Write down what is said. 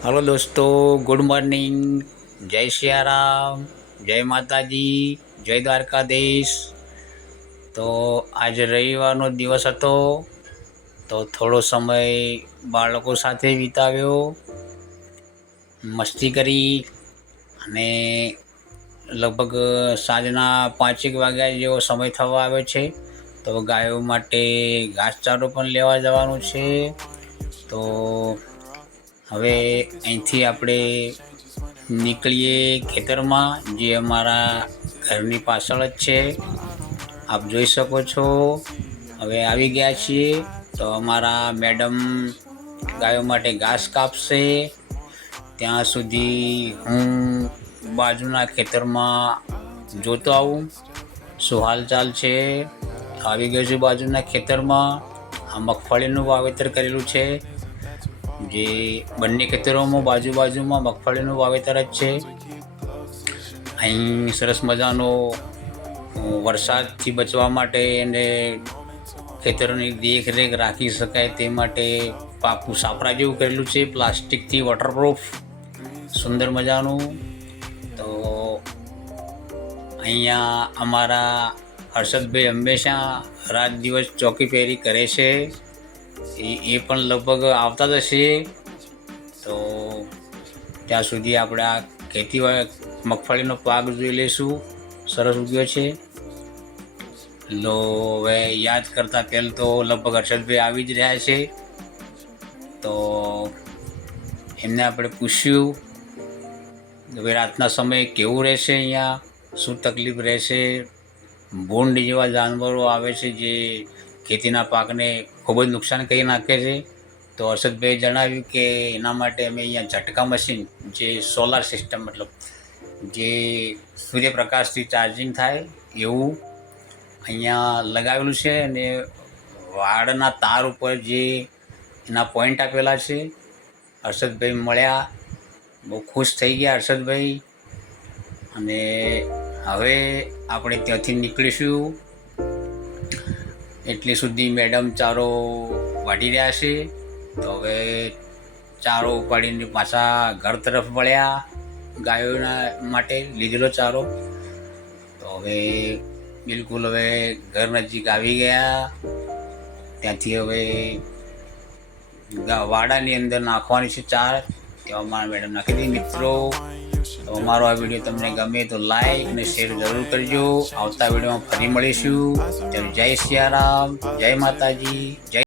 Hello दोस्तों, good morning. जय सियाराम, जय माताजी, जय દ્વારકાધીશ। તો આજે રવિવારનો દિવસ હતો, તો થોડો સમય બાળકો સાથે વિતાવ્યો, મસ્તી કરી અને લગભગ સાંજના 5 વાગ્યા જેવો સમય થવા આવ્યો છે। તો ગાયો માટે ઘાસચારો પણ લેવા જવાનું છે। તો હવે અહીંથી આપણે નીકળીએ ખેતરમાં, જે અમારા ઘરની પાછળ જ છે। આપ જોઈ શકો છો, હવે આવી ગયા છીએ। તો અમારા મેડમ ગાયો માટે ઘાસ કાપશે, ત્યાં સુધી હું બાજુના ખેતરમાં જોતો આવું શું હાલચાલ છે। આવી ગયો છું બાજુના ખેતરમાં। આ મગફળીનું વાવેતર કરેલું છે, જે બંને ખેતરોમાં બાજુમાં મગફળીનું વાવેતર જ છે। અહીં સરસ મજાનો વરસાદથી બચવા માટે અને ખેતરોની દેખરેખ રાખી શકાય તે માટે પાકું સાપરા જેવું કરેલું છે, પ્લાસ્ટિકથી વોટરપ્રૂફ, સુંદર મજાનું। તો અહીંયા અમારા હર્ષદભાઈ હંમેશા રાત દિવસ ચોકી પહેરી કરે છે, એ પણ લગભગ આવતા જ હશે। તો ત્યાં સુધી આપણે આ ખેતી મગફળીનો પાક જોઈ લઈશું, સરસ ઉગ્યો છે। લો હવે યાદ કરતાં પહેલાં તો લગભગ હર્ષદભાઈ આવી જ રહ્યા છે। તો એમને આપણે પૂછ્યું હવે રાતના સમયે કેવું રહેશે, અહીંયા શું તકલીફ રહેશે। ભૂંડ જેવા જાનવરો આવે છે જે ખેતીના પાકને ખૂબ જ નુકસાન કરી નાખે છે। તો હર્ષદભાઈએ જણાવ્યું કે એના માટે અમે અહીંયા ઝટકા મશીન, જે સોલાર સિસ્ટમ મતલબ જે સૂર્યપ્રકાશથી ચાર્જિંગ થાય એવું અહીંયા લગાવેલું છે, અને વાડના તાર ઉપર જે એના પોઈન્ટ આપેલા છે। હર્ષદભાઈ મળ્યા, બહુ ખુશ થઈ ગયા હર્ષદભાઈ, અને હવે આપણે ત્યાંથી નીકળીશું। એટલી સુધી મેડમ ચારો વાઢી રહ્યા છે। તો હવે ચારો ઉપાડીને પાછા ઘર તરફ વળ્યા, ગાયોના માટે લીધેલો ચારો। તો હવે બિલકુલ હવે ઘર નજીક આવી ગયા। ત્યાંથી હવે વાડાની અંદર નાખવાની છે ચાર, ત્યાં અમારા મેડમ નાખી દઈએ। મિત્રો, તો અમારો આ વિડીયો તમને ગમે તો લાઈક અને શેર જરૂર કરજો। આવતા વિડીયોમાં ફરી મળીશું। જય સિયારામ, જય માતાજી, જય